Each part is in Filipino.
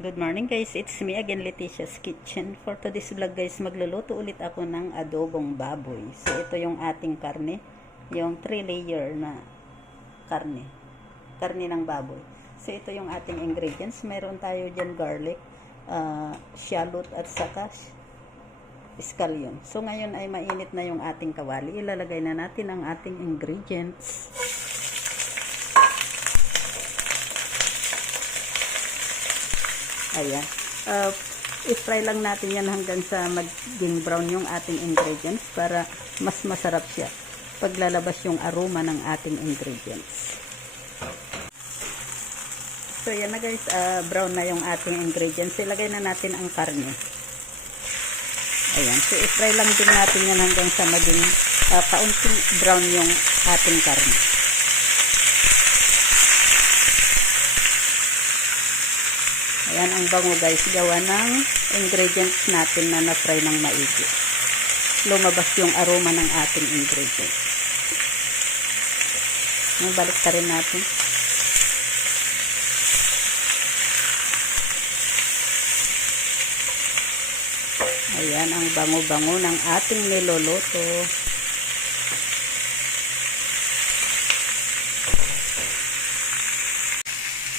Good morning guys, it's me again, Leticia's Kitchen. For today's vlog guys, magluluto ulit ako ng adobong baboy. So ito yung ating karne, yung 3 layer na karne ng baboy. So ito yung ating ingredients. Meron tayo dyan garlic, shallot at saka scallion. So ngayon ay mainit na yung ating kawali. Ilalagay na natin ang ating ingredients. Ayan. I-fry lang natin yan hanggang sa maging brown yung ating ingredients para mas masarap siya paglalabas yung aroma ng ating ingredients. So yan na guys, brown na yung ating ingredients. Ilagay na natin ang karne. Ayan. So i-fry lang din natin yan hanggang sa maging kaunting brown yung ating karne. Ayan ang bango guys, gawa ng ingredients natin na na-fry ng maigi. Lumabas yung aroma ng ating ingredients. Balik ka rin natin. Ayan ang bango-bango ng ating niluluto.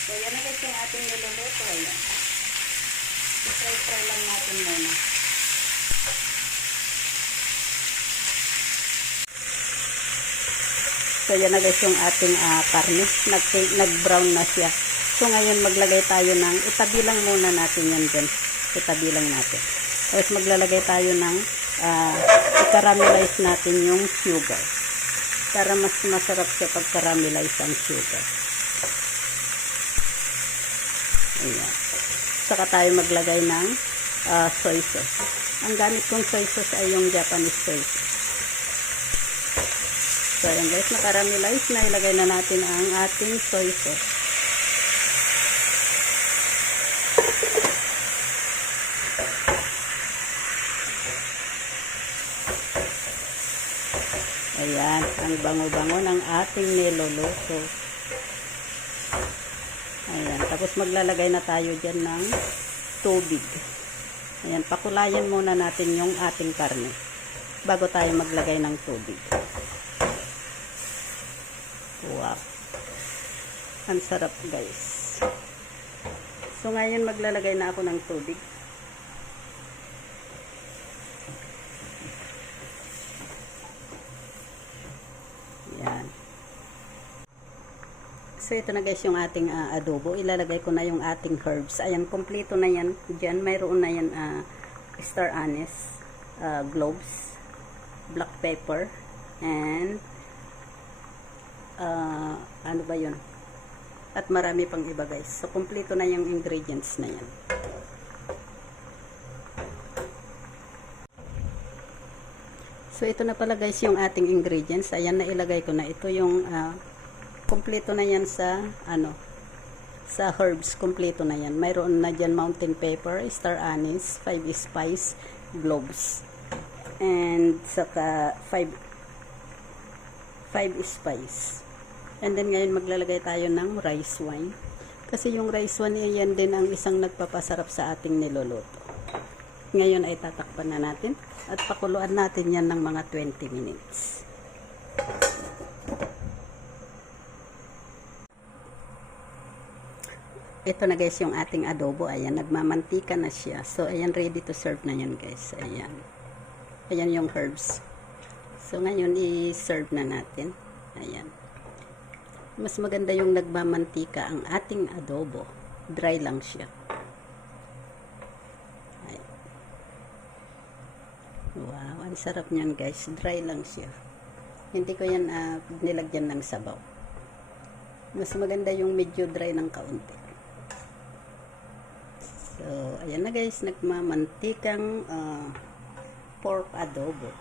So yan na guys yung ating niluluto. Ayan. Fry lang natin muna. So yan na guys yung ating karne. Nag-brown na siya. So ngayon maglagay tayo ng, itabi lang muna natin yan dyan. Itabi lang natin. Tapos maglalagay tayo ng, i-caramelize natin yung sugar. Para mas masarap siya pag caramelize ang sugar. Ayan. Saka tayo maglagay ng soy sauce. Ang gamit kong soy sauce ay yung Japanese soy sauce. So ayan guys, nakaramelize na. Ilagay na natin ang ating soy sauce. Ayan, ang bango-bango ng ating niluluto. Ayan, tapos maglalagay na tayo dyan ng tubig. Ayan, pakulayan muna natin yung ating karne bago tayo maglagay ng tubig. Wow! Ang sarap guys. So ngayon maglalagay na ako ng tubig. Ayan. So ito na guys yung ating adobo. Ilalagay ko na yung ating herbs. Ayan, kompleto na yan. Diyan, mayroon na yan star anise, cloves, black pepper, and ano ba yun? At marami pang iba guys. So kompleto na yung ingredients na yan. So ito na pala guys yung ating ingredients. Ayan, na ilagay ko na. Ito yung kompleto na yan sa sa herbs, kompleto na yan. Mayroon na dyan mountain pepper, star anise, 5 spice, cloves, and saka 5 spice. And then ngayon maglalagay tayo ng rice wine. Kasi yung rice wine yan din ang isang nagpapasarap sa ating niluluto. Ngayon ay tatakpan na natin at pakuluan natin yan ng mga 20 minutes. Ito na guys yung ating adobo. Ayan, nagmamantika na siya. So ayan, ready to serve na yan guys. Ayan. Ayan yung herbs. So ngayon i-serve na natin. Ayan. Mas maganda yung nagmamantika ang ating adobo. Dry lang siya. Ayan. Wow, ang sarap niyan guys. Dry lang siya. Hindi ko yan nilagyan ng sabaw. Mas maganda yung medyo dry ng kaunti. So, ayan na guys, nagmamantikang pork adobo.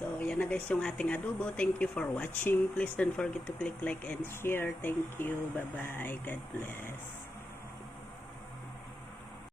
So, ayan na guys yung ating adobo. Thank you for watching. Please don't forget to click like and share. Thank you. Bye-bye. God bless.